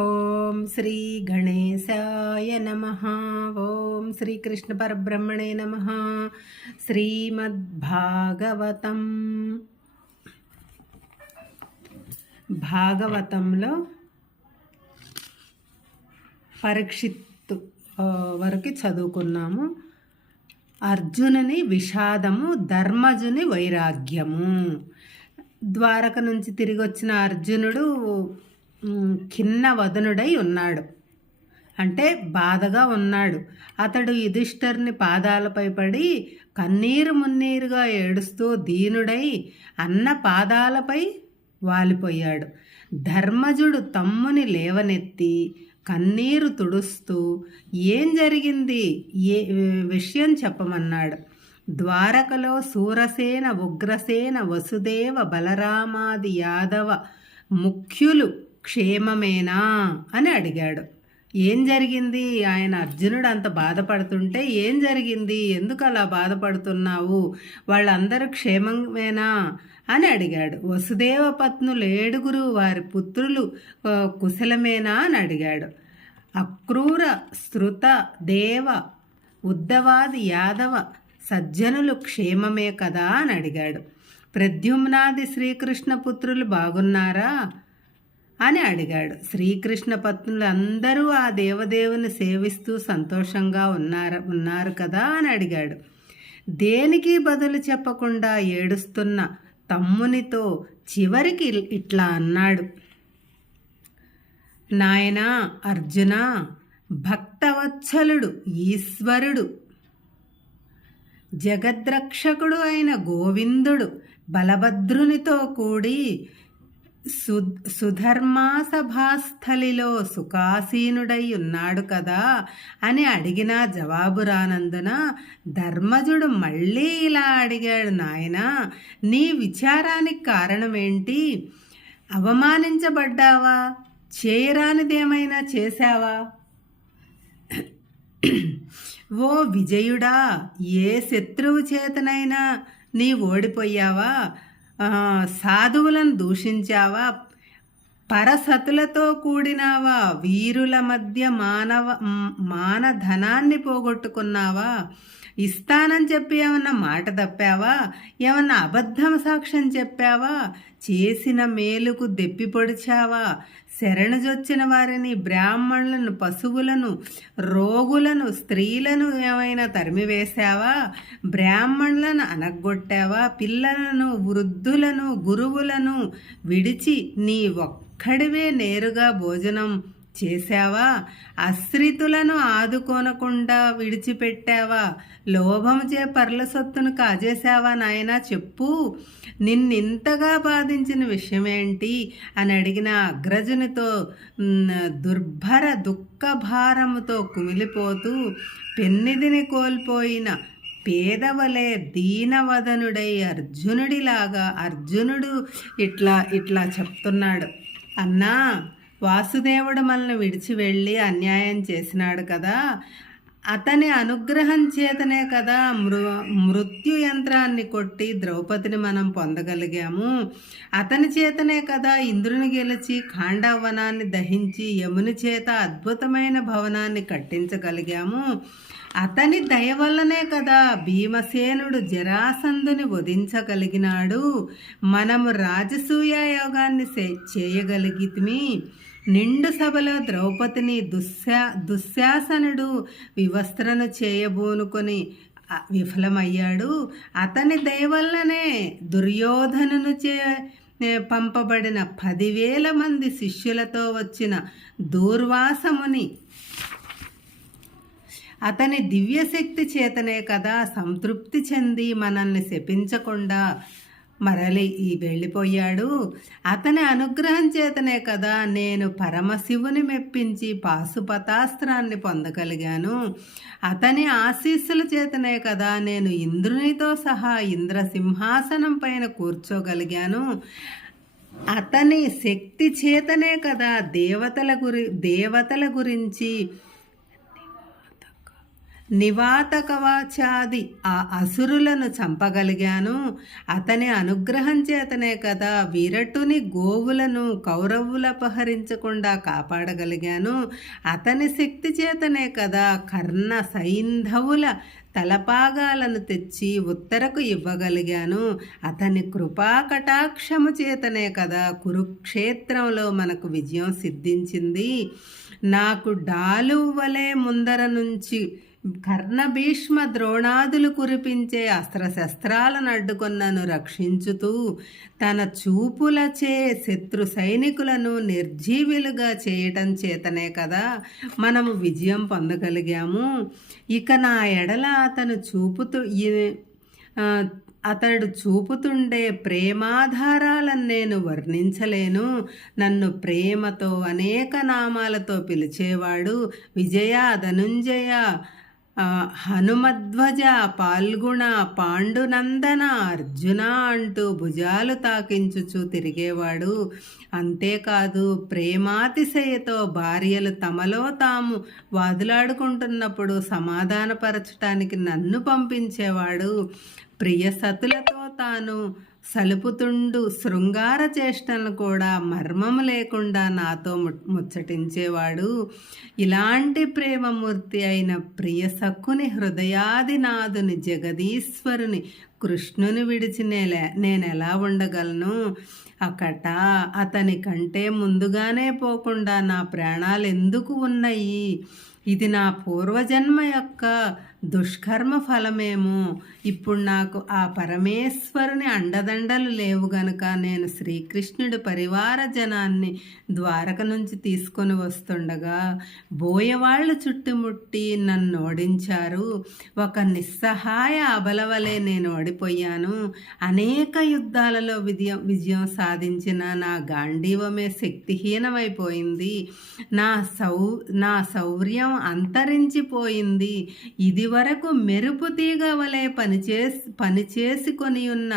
ఓం శ్రీ గణేశాయ నమః. ఓం శ్రీకృష్ణ పరబ్రహ్మణే నమః. శ్రీమద్భాగవతం. భాగవతంలో పరీక్షిత్తు వరకు చదువుకున్నాము. అర్జునుని విషాదము, ధర్మజుని వైరాగ్యము. ద్వారక నుంచి తిరిగి వచ్చిన అర్జునుడు ఖిన్న వదనుడై ఉన్నాడు, అంటే బాధగా ఉన్నాడు. అతడు యుధిష్ఠిరుని పాదాలపై పడి కన్నీరు మున్నీరుగా ఏడుస్తూ దీనుడై అన్న పాదాలపై వాలిపోయాడు. ధర్మజుడు తమ్ముని లేవనెత్తి కన్నీరు తుడుస్తూ ఏం జరిగింది, ఏ విషయం చెప్పమన్నాడు. ద్వారకలో సూరసేన, ఉగ్రసేన, వసుదేవ, బలరామాది యాదవ ముఖ్యులు క్షేమమేనా అని అడిగాడు. ఏం జరిగింది? ఆయన అర్జునుడు అంత బాధపడుతుంటే ఏం జరిగింది, ఎందుకు అలా బాధపడుతున్నావు, వాళ్ళందరూ క్షేమమేనా అని అడిగాడు. వసుదేవ పత్నులు 7 వారి పుత్రులు కుశలమేనా అని అడిగాడు. అక్రూర, శృత, దేవ, ఉద్దవాది యాదవ సజ్జనులు క్షేమమే కదా అని అడిగాడు. ప్రద్యుమ్నాది శ్రీకృష్ణ పుత్రులు బాగున్నారా అని అడిగాడు. శ్రీకృష్ణ పత్నులు అందరూ ఆ దేవదేవుని సేవిస్తూ సంతోషంగా ఉన్నారు కదా అని అడిగాడు. దేనికి బదులు చెప్పకుండా ఏడుస్తున్న తమ్మునితో చివరికి ఇట్లా అన్నాడు. నాయనా అర్జున, భక్తవత్సలుడు, ఈశ్వరుడు, జగద్రక్షకుడు అయిన గోవిందుడు బలభద్రునితో కూడి సుధర్మాసభాస్థలిలో సుఖాసీనుడై ఉన్నాడు కదా అని అడిగినా జవాబు రానందున ధర్మజుడు మళ్ళీ ఇలా అడిగాడు. నాయనా, నీ విచారానికి కారణమేంటి? అవమానించబడ్డావా? చేయరానిదేమైనా చేశావా? ఓ విజయుడా, ఏ శత్రువు చేతనైనా నీ ఓడిపోయావా? సాధువులను దూషించావా? పరసతులతో కూడినావా? వీరుల మధ్య మానధనాన్ని పోగొట్టుకున్నావా? ఇస్తానని చెప్పి ఏమన్నా మాట తప్పావా? ఏమన్నా అబద్ధం సాక్ష్యం చెప్పావా? చేసిన మేలుకు దెప్పి పొడిచావా? శరణుజొచ్చిన వారిని, బ్రాహ్మణులను, పశువులను, రోగులను, స్త్రీలను ఏమైనా తరిమివేశావా? బ్రాహ్మణులను అనగొట్టావా? పిల్లలను, వృద్ధులను, గురువులను విడిచి నీ ఒక్కడివే నేరుగా భోజనం చేశావా? ఆశ్రితులను ఆదుకోనకుండా విడిచిపెట్టావా? లోభముచే పర్ల సొత్తును కాజేశావా? నాయనా చెప్పు, నిన్నింతగా బాధించిన విషయమేంటి అని అడిగిన అగ్రజునితో దుర్భర దుఃఖభారముతో కుమిలిపోతూ పెన్నిధిని కోల్పోయిన పేదవలే దీనవదనుడై అర్జునుడు ఇట్లా చెప్తున్నాడు. అన్నా, వాసుదేవుడు మనల్ని విడిచి వెళ్ళి అన్యాయం చేసినాడు కదా, అతని అనుగ్రహం చేతనే కదా మృత్యు యంత్రాన్ని కొట్టి ద్రౌపదిని మనం పొందగలిగాము. అతని చేతనే కదా ఇంద్రుని గెలిచి ఖాండవనాన్ని దహించి యముని చేత అద్భుతమైన భవనాన్ని కట్టించగలిగాము. అతని దయ వల్లనే కదా భీమసేనుడు జరాసంధుని వధించగలిగినాడు. మనము రాజసూయ యోగాన్ని చేయగలిగితిమి. నిండు సభలో ద్రౌపదిని దుశ్శాసనుడు వివస్త్రను చేయబోనుకొని విఫలమయ్యాడు. అతని దయ వల్లనే దుర్యోధనును పంపబడిన 10,000 మంది శిష్యులతో వచ్చిన దూర్వాసముని అతని దివ్యశక్తి చేతనే కదా సంతృప్తి చెంది మనల్ని శపించకుండా మరలి వెళ్ళిపోయాడు. అతని అనుగ్రహం చేతనే కదా నేను పరమశివుని మెప్పించి పాశుపతాస్త్రాన్ని పొందగలిగాను. అతని ఆశీస్సుల చేతనే కదా నేను ఇంద్రునితో సహా ఇంద్రసింహాసనం పైన కూర్చోగలిగాను. అతని శక్తి చేతనే కదా దేవతల గురించి నివాతకవాచాది ఆ అసురులను చంపగలిగాను. అతని అనుగ్రహం చేతనే కదా విరటుని గోవులను కౌరవులు అపహరించకుండా కాపాడగలిగాను. అతని శక్తి చేతనే కదా కర్ణ సైంధవుల తలపాగాలను తెచ్చి ఉత్తరకు ఇవ్వగలిగాను. అతని కృపా కటాక్షము చేతనే కదా కురుక్షేత్రంలో మనకు విజయం సిద్ధించింది. నాకు డాలు వలె ముందర నుంచి కర్ణభీష్మ ద్రోణాదులు కురిపించే అస్త్రశస్త్రాలను అడ్డుకొన్నను రక్షించుతూ తన చూపులచే శత్రు సైనికులను నిర్జీవులుగా చేయటం చేతనే కదా మనము విజయం పొందగలిగాము. ఇక నా ఎడల అతడు చూపుతుండే ప్రేమాధారాలను నేను వర్ణించలేను. నన్ను ప్రేమతో అనేక నామాలతో పిలిచేవాడు. విజయ, ధనుంజయ, హనుమధ్వజ, పాల్గుణ, పాండునందన, అర్జున అంటూ భుజాలు తాకించుచు తిరిగేవాడు. అంతేకాదు ప్రేమాతిశయతో భార్యలు తమలో తాము వాదులాడుకుంటున్నప్పుడు సమాధానపరచటానికి నన్ను పంపించేవాడు. ప్రియ సతులతో తాను సలుపుతుండు శృంగార చేష్టలను కూడా మర్మము లేకుండా నాతో ముచ్చటించేవాడు. ఇలాంటి ప్రేమమూర్తి అయిన ప్రియ సక్కుని హృదయాదినాథుని జగదీశ్వరుని కృష్ణుని విడిచి నేనెలా ఉండగలను? అకట అతని కంటే ముందుగానే పోకుండా నా ప్రాణాలు ఎందుకు ఉన్నాయి? ఇది నా పూర్వజన్మ యొక్క దుష్కర్మ ఫలమేమో. ఇప్పుడు నాకు ఆ పరమేశ్వరుని అండదండలు లేవు గనుక నేను శ్రీకృష్ణుడి పరివార జనాన్ని ద్వారక నుంచి తీసుకొని వస్తుండగా బోయవాళ్ళు చుట్టుముట్టి నన్ను ఓడించారు. ఒక నిస్సహాయ అబలవలే నేను ఓడిపోయాను. అనేక యుద్ధాలలో విజయం సాధించిన నా గాంధీవమే శక్తిహీనమైపోయింది. నా శౌర్యం అంతరించిపోయింది. ఇది వరకు మెరుపు తీగ వలె పనిచేసుకొని ఉన్న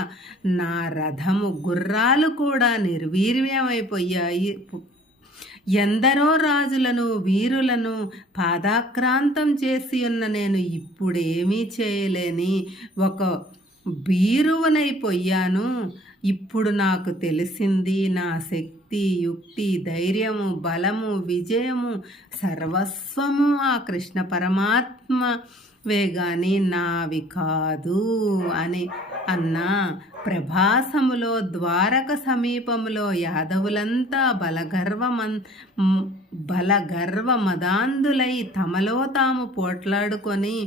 నా రథము గుర్రాలు కూడా నిర్వీర్యమైపోయాయి. ఎందరో రాజులను వీరులను పాదాక్రాంతం చేసి ఉన్న నేను ఇప్పుడేమీ చేయలేని ఒక భీరువనైపోయాను. ఇప్పుడు నాకు తెలిసింది నా శక్తి, యుక్తి, ధైర్యము, బలము, విజయము సర్వస్వము ఆ కృష్ణ పరమాత్మవే గాని నావి కాదు అని అన్నా. ప్రభాసములో ద్వారక సమీపములో యాదవులంతా బలగర్వమదాంధులై తమలో తాము పోట్లాడుకొని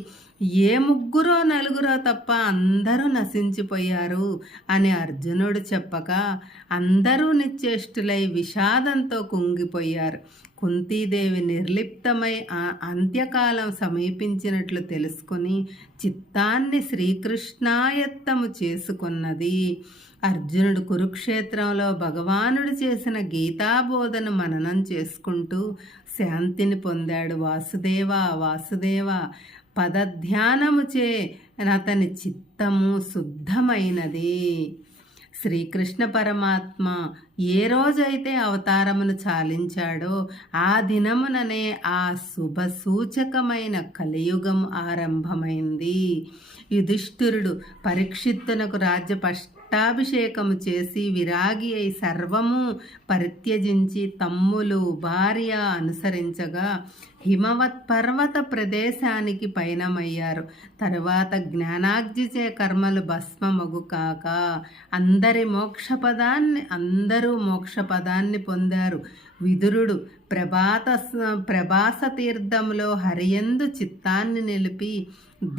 ఏ ముగ్గురో నలుగురో తప్ప అందరూ నశించిపోయారు అని అర్జునుడు చెప్పగా అందరూ నిశ్చేష్టులై విషాదంతో కుంగిపోయారు. కుంతీదేవి నిర్లిప్తమై అంత్యకాలం సమీపించినట్లు తెలుసుకొని చిత్తాన్ని శ్రీకృష్ణాయత్తము చేసుకున్నది. అర్జునుడు కురుక్షేత్రంలో భగవానుడు చేసిన గీతాబోధను మననం చేసుకుంటూ శాంతిని పొందాడు. వాసుదేవ వాసుదేవ పదధ్యానముచే అతని చిత్తము శుద్ధమైనది. శ్రీకృష్ణ పరమాత్మ ఏ రోజైతే అవతారమును చాలించాడో ఆ దినముననే ఆ శుభ సూచకమైన కలియుగం ఆరంభమైంది. యుధిష్ఠిరుడు పరీక్షిత్తునకు రాజ్య పట్టాభిషేకము చేసి విరాగి అయి సర్వము పరిత్యజించి తమ్ములు భార్య అనుసరించగా హిమవత్ పర్వత ప్రదేశానికి పయనమయ్యారు. తరువాత జ్ఞానాగ్నిచే కర్మలు భస్మమగు కాక అందరూ మోక్షపదాన్ని పొందారు. విదురుడు ప్రభాస తీర్థములో హరియందు చిత్తాన్ని నిలిపి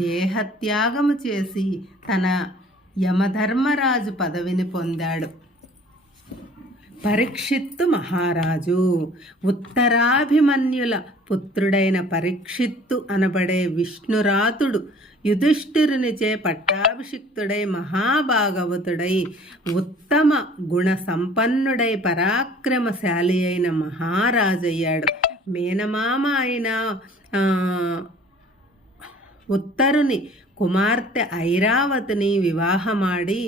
దేహత్యాగము చేసి తన యమధర్మరాజు పదవిని పొందాడు. పరీక్షిత్తు మహారాజు ఉత్తరాభిమన్యుల పుత్రుడైన పరీక్షిత్తు అనబడే విష్ణురాతుడు యుధిష్ఠిరునిచే పట్టాభిషిక్తుడై మహాభాగవతుడై ఉత్తమ గుణ సంపన్నుడై పరాక్రమశాలి అయిన మహారాజయ్యాడు. మేనమామ అయిన ఉత్తరుని కుమార్తె ఐరావతిని వివాహమాడి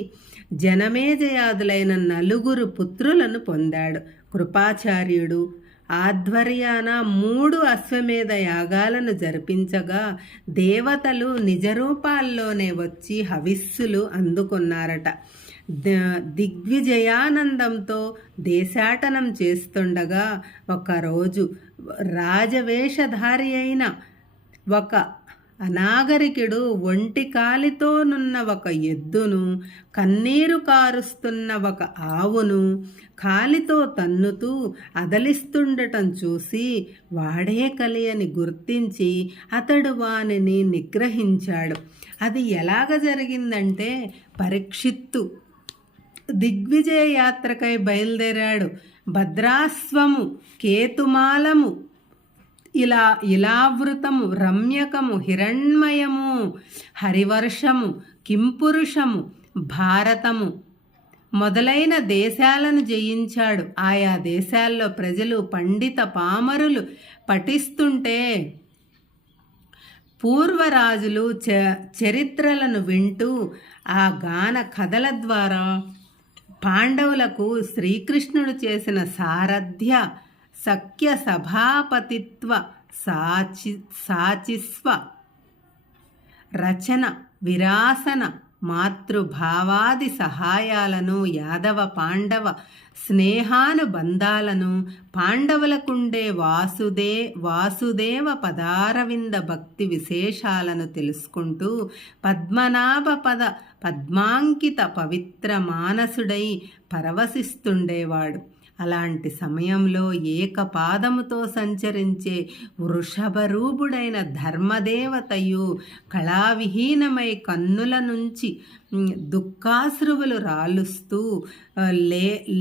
జనమేజయాదులైన 4 పుత్రులను పొందాడు. కృపాచార్యుడు, ఆధ్వర్యాన 3 అశ్వమేధ యాగాలను జరిపించగా దేవతలు నిజరూపాల్లోనే వచ్చి హవిస్సులు అందుకున్నారట. దిగ్విజయానందంతో దేశాటనం చేస్తుండగా ఒకరోజు రాజవేషధారి అయిన ఒక అనాగరికుడు ఒంటి కాలితోనున్న ఒక ఎద్దును, కన్నీరు కారుస్తున్న ఒక ఆవును కాలితో తన్నుతూ అదలిస్తుండటం చూసి వాడే కలి అని గుర్తించి అతడు వానిని నిగ్రహించాడు. అది ఎలాగ జరిగిందంటే, పరీక్షిత్తు దిగ్విజయ యాత్రకై బయలుదేరాడు. భద్రాశ్వము, కేతుమాలము, ఇలావృతము, రమ్యకము, హిరణ్మయము, హరివర్షము, కింపురుషము, భారతము మొదలైన దేశాలను జయించాడు. ఆయా దేశాల్లో ప్రజలు పండిత పామరులు పఠిస్తుంటే పూర్వరాజులు చరిత్రలను వింటూ ఆ గాన కథల ద్వారా పాండవులకు శ్రీకృష్ణుడు చేసిన సారథ్య, సఖ్య, సభాపతిత్వ, సాచిస్వ, రచన, విరాసన, మాతృభావాది సహాయాలను, యాదవ పాండవ స్నేహానుబంధాలను, పాండవులకుండే వాసుదేవ పదారవింద భక్తి విశేషాలను తెలుసుకుంటూ పద్మాంకిత పవిత్ర మానసుడై పరవశిస్తుండేవాడు. అలాంటి సమయంలో ఏకపాదముతో సంచరించే వృషభరూపుడైన ధర్మదేవతయు కళావిహీనమై కన్నుల నుంచి దుఃఖాశ్రువులు రాలుస్తూ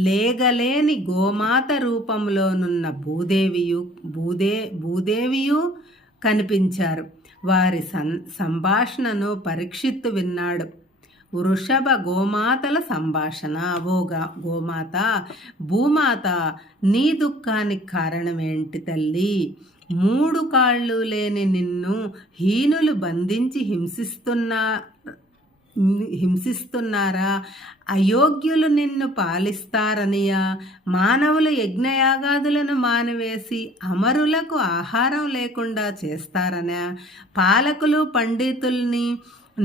లేగలేని గోమాత రూపంలోనున్న భూదేవియు కనిపించారు. వారి సంభాషణను పరీక్షిత్తు విన్నాడు. వృషభ గోమాతల సంభాషణ. ఓ గోమాత, భూమాత, నీ దుఃఖానికి కారణమేంటి తల్లి? 3 కాళ్ళు లేని నిన్ను హీనులు బంధించి హింసిస్తున్నారా? అయోగ్యులు నిన్ను పాలిస్తారనియా? మానవులు యజ్ఞయాగాదులను మానివేసి అమరులకు ఆహారం లేకుండా చేస్తారనా? పాలకులు పండితుల్ని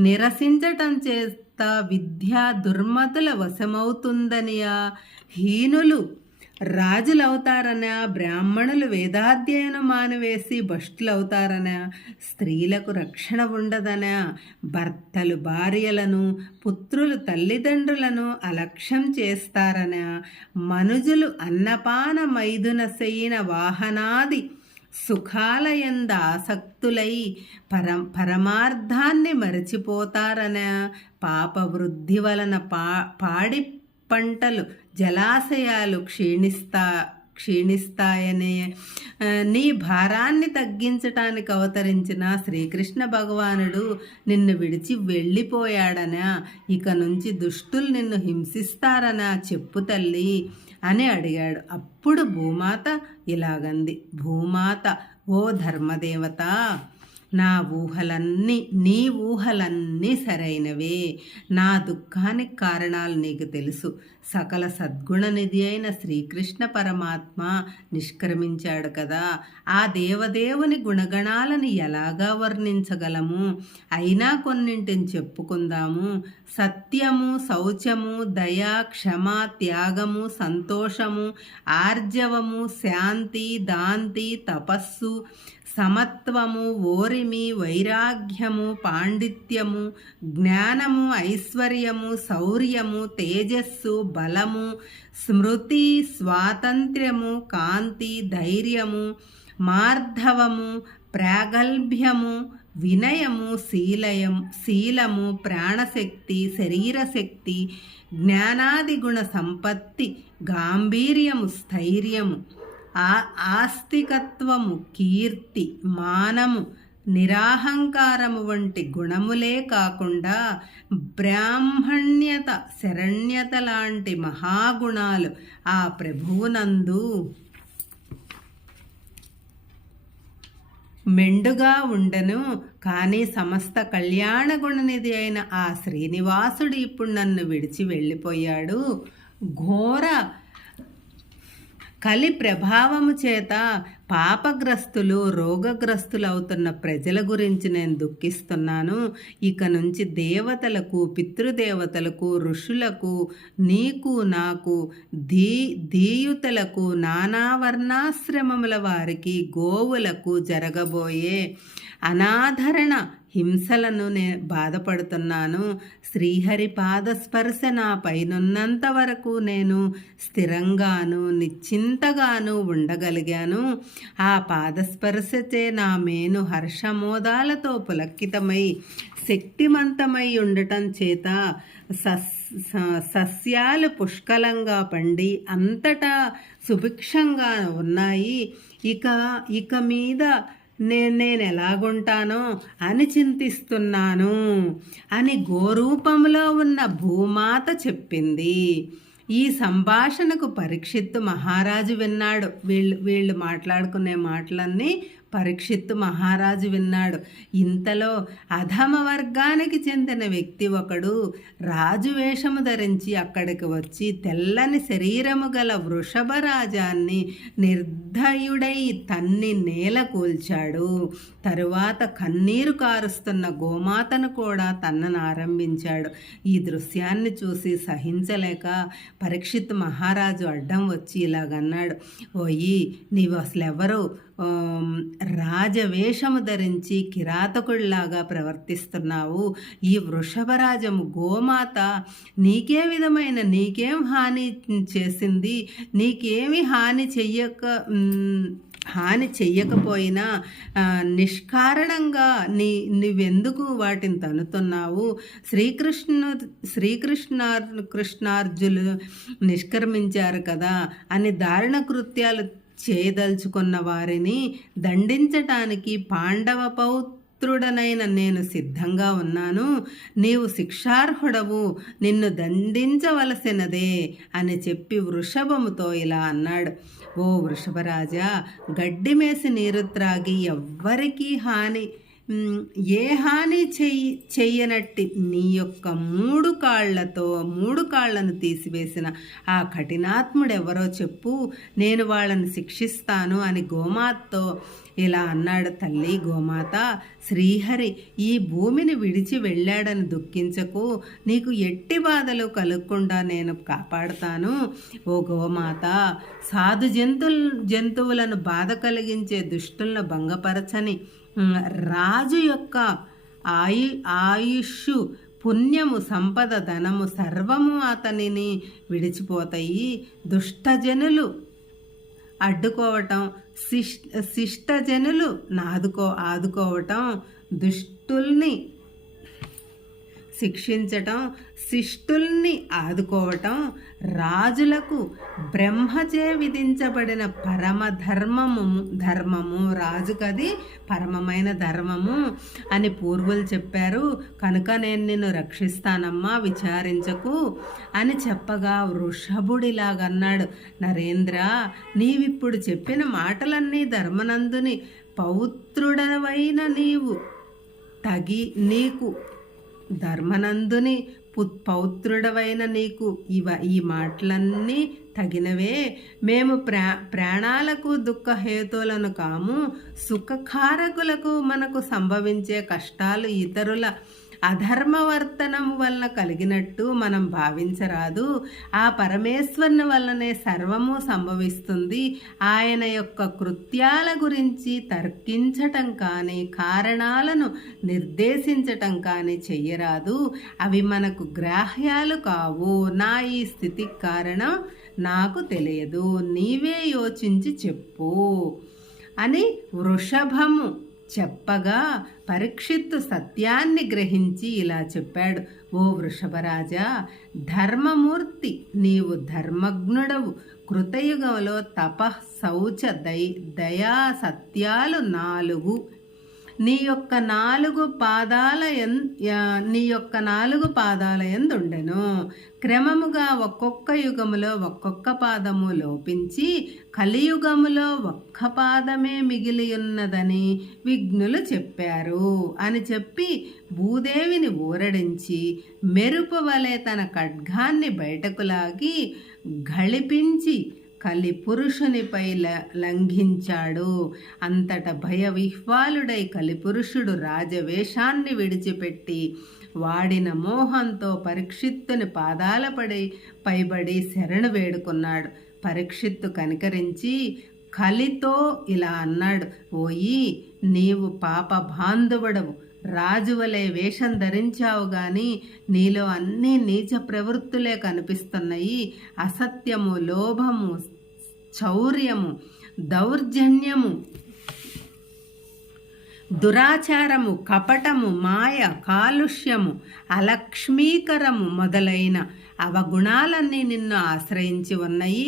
నిరసించటం చేస్తా విద్యా దుర్మతుల వశమవుతుందనియా? హీనులు రాజులవుతారనా? బ్రాహ్మణులు వేదాధ్యయనం మానివేసి భ్రష్టులవుతారనా? స్త్రీలకు రక్షణ ఉండదనా? భర్తలు భార్యలను, పుత్రులు తల్లిదండ్రులను అలక్ష్యం చేస్తారనా? మనుజులు అన్నపాన మైథునశయన వాహనాది సుఖాలయంద ఆసక్తులై పరమార్థాన్ని మరచిపోతారనా? పాప వృద్ధి వలన పాడి పంటలు, జలాశయాలు క్షీణిస్తాయనే నీ భారాన్ని తగ్గించటానికి అవతరించిన శ్రీకృష్ణ భగవానుడు నిన్ను విడిచి వెళ్ళిపోయాడనా? ఇక నుంచి దుష్టులు నిన్ను హింసిస్తారనా? చెప్పు తల్లి అని అడిగాడు. అప్పుడు భూమాత ఇలాగంది. భూమాత, ఓ ధర్మదేవత, నీ ఊహలన్నీ సరైనవే. నా దుఃఖానికి కారణాలు నీకు తెలుసు. సకల సద్గుణనిధి అయిన శ్రీకృష్ణ పరమాత్మ నిష్క్రమించాడు కదా. ఆ దేవదేవుని గుణగణాలను ఎలాగా వర్ణించగలము? అయినా కొన్నింటిని చెప్పుకుందాము. సత్యము, శౌచము, దయ, క్షమ, త్యాగము, సంతోషము, ఆర్జవము, శాంతి, దాంతి, తపస్సు, సమత్వము, ఓరిమి, వైరాగ్యము, పాండిత్యము, జ్ఞానము, ఐశ్వర్యము, శౌర్యము, తేజస్సు, బలము, స్మృతి, స్వాతంత్ర్యము, కాంతి, ధైర్యము, మార్ధవము, ప్రాగల్భ్యము, వినయము, శీలము, ప్రాణశక్తి, శరీరశక్తి, జ్ఞానాది గుణ సంపత్తి, గాంభీర్యము, స్థైర్యము, ఆస్తికత్వము, కీర్తి, మానము, నిరాహంకారము వంటి గుణములే కాకుండా బ్రాహ్మణ్యత, శరణ్యత లాంటి మహాగుణాలు ఆ ప్రభువునందు మెండుగా ఉండను. కానీ సమస్త కళ్యాణ గుణనిధి అయిన ఆ శ్రీనివాసుడు ఇప్పుడు నన్ను విడిచి వెళ్ళిపోయాడు. ఘోర కలి ప్రభావము చేత పాపగ్రస్తులు రోగగ్రస్తులు అవుతున్న ప్రజల గురించి నేను దుఃఖిస్తున్నాను. ఇక నుంచి దేవతలకు, పితృదేవతలకు, ఋషులకు, నీకు నాకు, ధీయుతలకు, నానా వర్ణాశ్రమముల వారికి, గోవులకు జరగబోయే అనాదరణ హింసలను బాధపడుతున్నాను. శ్రీహరి పాదస్పర్శ నా పైనున్నంత వరకు నేను స్థిరంగాను నిశ్చింతగాను ఉండగలిగాను. ఆ పాదస్పర్శచే నా మేను హర్షమోదాలతో పులకితమై శక్తిమంతమై ఉండటం చేత సస్యాలు పుష్కలంగా పండి అంతటా సుభిక్షంగా ఉన్నాయి. ఇక మీద నేను ఎలాగుంటానో అని చింతిస్తున్నాను అని గోరూపంలో ఉన్న భూమాత చెప్పింది. ఈ సంభాషణకు పరీక్షిత్తు మహారాజు విన్నాడు. వీళ్ళు మాట్లాడుకునే మాటలన్నీ పరీక్షిత్తు మహారాజు విన్నాడు. ఇంతలో అధమ వర్గానికి చెందిన వ్యక్తి ఒకడు రాజు వేషము ధరించి అక్కడికి వచ్చి తెల్లని శరీరము గల వృషభరాజాన్ని నిర్దయుడై తన్ని నేల కూల్చాడు. తరువాత కన్నీరు కారుస్తున్న గోమాతను కూడా తన్నను ఆరంభించాడు. ఈ దృశ్యాన్ని చూసి సహించలేక పరీక్షిత్ మహారాజు అడ్డం వచ్చి ఇలాగన్నాడు, ఓయి నీవు అసలెవరు? రాజవేషము ధరించి కిరాతకుడిలాగా ప్రవర్తిస్తున్నావు. ఈ వృషభరాజము గోమాత నీకేం హాని చేసింది? నీకేమి హాని చెయ్యకపోయినా నిష్కారణంగా నువ్వెందుకు వాటిని తన్నుతున్నావు? కృష్ణార్జులు నిష్క్రమించారు కదా అని దారుణ కృత్యాలు చేయదలుచుకున్న వారిని దండించటానికి పాండవ పౌత్రుడనైన నేను సిద్ధంగా ఉన్నాను. నీవు శిక్షార్హుడవు, నిన్ను దండించవలసినదే అని చెప్పి వృషభముతో ఇలా అన్నాడు, ఓ వృషభరాజా, గడ్డి మేసి నీరు త్రాగి ఎవ్వరికీ ఏ హాని చెయ్యనట్టి నీ యొక్క మూడు కాళ్లను తీసివేసిన ఆ కఠినాత్ముడెవరో చెప్పు, నేను వాళ్ళని శిక్షిస్తాను అని గోమాతతో ఇలా అన్నాడు. తల్లి గోమాత, శ్రీహరి ఈ భూమిని విడిచి వెళ్ళాడని దుఃఖించకు. నీకు ఎట్టి బాధలు కలగకుండా నేను కాపాడుతాను. ఓ గోమాత, సాధు జంతువులను బాధ కలిగించే దుష్టులను భంగపరచని రాజు యొక్క ఆయుష్, పుణ్యము, సంపద, ధనము సర్వము అతనిని విడిచిపోతాయి. దుష్టజనులు అడ్డుకోవటం, శిష్టజనులు ఆదుకోవటం, దుష్టుల్ని శిక్షించటం, శిష్టుల్ని ఆదుకోవటం రాజులకు బ్రహ్మచే విధించబడిన ధర్మము. రాజుకది పరమమైన ధర్మము అని పూర్వులు చెప్పారు. కనుక నేను నిన్ను రక్షిస్తానమ్మా, విచారించకు అని చెప్పగా వృషభుడిలాగన్నాడు, నరేంద్ర, నీవిప్పుడు చెప్పిన మాటలన్నీ ధర్మనందుని పౌత్రుడవైన నీకు ధర్మనందుని పౌత్రుడవైన నీకు ఈ మాటలన్నీ తగినవే. మేము ప్రాణాలకు దుఃఖహేతులను కాము. సుఖకారకులకు మనకు సంభవించే కష్టాలు ఇతరుల అధర్మవర్తనము వలన కలిగినట్టు మనం భావించరాదు. ఆ పరమేశ్వరుని వల్లనే సర్వము సంభవిస్తుంది. ఆయన యొక్క కృత్యాల గురించి తర్కించటం కానీ కారణాలను నిర్దేశించటం కానీ చెయ్యరాదు. అవి మనకు గ్రాహ్యాలు కావు. నా ఈ స్థితికి కారణం నాకు తెలియదు, నీవే యోచించి చెప్పు అని వృషభము చెప్పగా పరీక్షిత్తు సత్యాన్ని గ్రహించి ఇలా చెప్పాడు, ఓ వృషభరాజా, ధర్మమూర్తి, నీవు ధర్మజ్ఞుడవు. కృతయుగంలో తపః, శౌచ, దయా సత్యాలు 4 నీ యొక్క 4 పాదాల యందుండెను. క్రమముగా ఒక్కొక్క యుగములో ఒక్కొక్క పాదము లోపించి కలియుగములో ఒక్క పాదమే మిగిలి ఉన్నదని విజ్ఞులు చెప్పారు అని చెప్పి భూదేవిని ఊరడించి మెరుపు వలె తన ఖడ్గాన్ని బయటకు లాగి ఘళిపించి కలిపురుషునిపై లంఘించాడు. అంతట భయవిహ్వాలుడై కలిపురుషుడు రాజవేషాన్ని విడిచిపెట్టి వాడిన మోహంతో పరీక్షిత్తుని పాదాల పైబడి శరణు వేడుకున్నాడు. పరీక్షిత్తు కనికరించి కలితో ఇలా అన్నాడు, ఓయి, నీవు పాప బాంధవుడవు, రాజువలే వేషం ధరించావు గాని నీలో అన్నీ నీచ ప్రవృత్తులే కనిపిస్తున్నాయి. అసత్యము, లోభము, చౌర్యము, దౌర్జన్యము, దురాచారము, కపటము, మాయ, కాలుష్యము, అలక్ష్మీకరము మొదలైన అవగుణాలన్నీ నిన్ను ఆశ్రయించి ఉన్నాయి.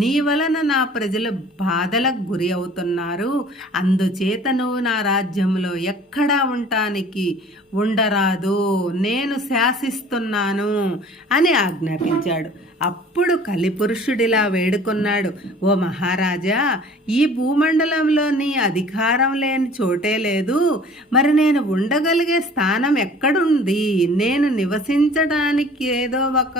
నీ వలన నా ప్రజలు బాధలకు గురి అవుతున్నారు. అందుచేత నువ్వు నా రాజ్యంలో ఎక్కడా ఉండరాదు, నేను శాసిస్తున్నాను అని ఆజ్ఞాపించాడు. అప్పుడు కలిపురుషుడిలా వేడుకున్నాడు, ఓ మహారాజా, ఈ భూమండలంలో నీ అధికారం లేని చోటే లేదు. మరి నేను ఉండగలిగే స్థానం ఎక్కడుంది? నేను నివసించడానికి ఏదో ఒక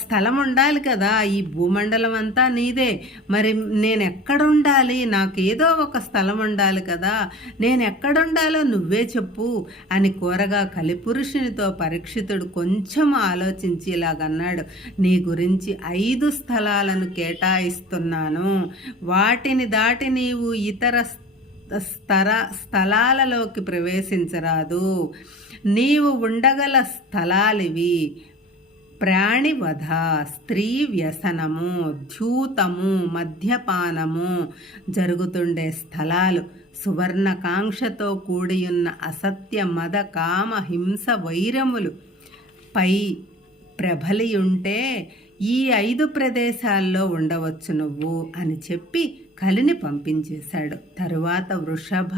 స్థలం ఉండాలి కదా. ఈ భూమండలం అంతా నీదే. మరి నేను ఎక్కడుండాలి? నాకు ఏదో ఒక స్థలం ఉండాలి కదా. నేను ఎక్కడుండాలో నువ్వే చెప్పు అని కోరగా కలిపురుషునితో పరీక్షితుడు కొంచెం ఆలోచించి ఇలాగన్నాడు, నీ గురించి 5 స్థలాలను కేటాయిస్తున్నాను. వాటిని దాటి నీవు ఇతర స్థలాలలోకి ప్రవేశించరాదు. నీవు ఉండగల స్థలాలివి: ప్రాణివధ, స్త్రీ వ్యసనము, ధ్యూతము, మద్యపానము జరుగుతుండే స్థలాలు, సువర్ణకాంక్షతో కూడియున్న అసత్య, మద, కామ, హింస, వైరములు పై ప్రబలియుంటే ఈ 5 ప్రదేశాల్లో ఉండవచ్చు నువ్వు అని చెప్పి కలిని పంపించేశాడు. తరువాత వృషభ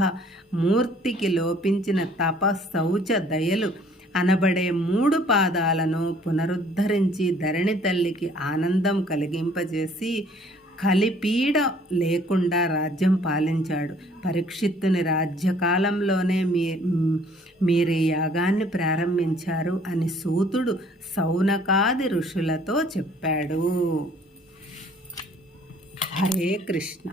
మూర్తికి లోపించిన తప, శౌచ, దయలు అనబడే 3 పాదాలను పునరుద్ధరించి ధరణి తల్లికి ఆనందం కలిగింపజేసి కలిపీడ లేకుండా రాజ్యం పాలించాడు. పరీక్షిత్తుని రాజ్యకాలంలోనే మీరే యాగాన్ని ప్రారంభించారు అని సూతుడు సౌనకాది ఋషులతో చెప్పాడు. హరే కృష్ణ.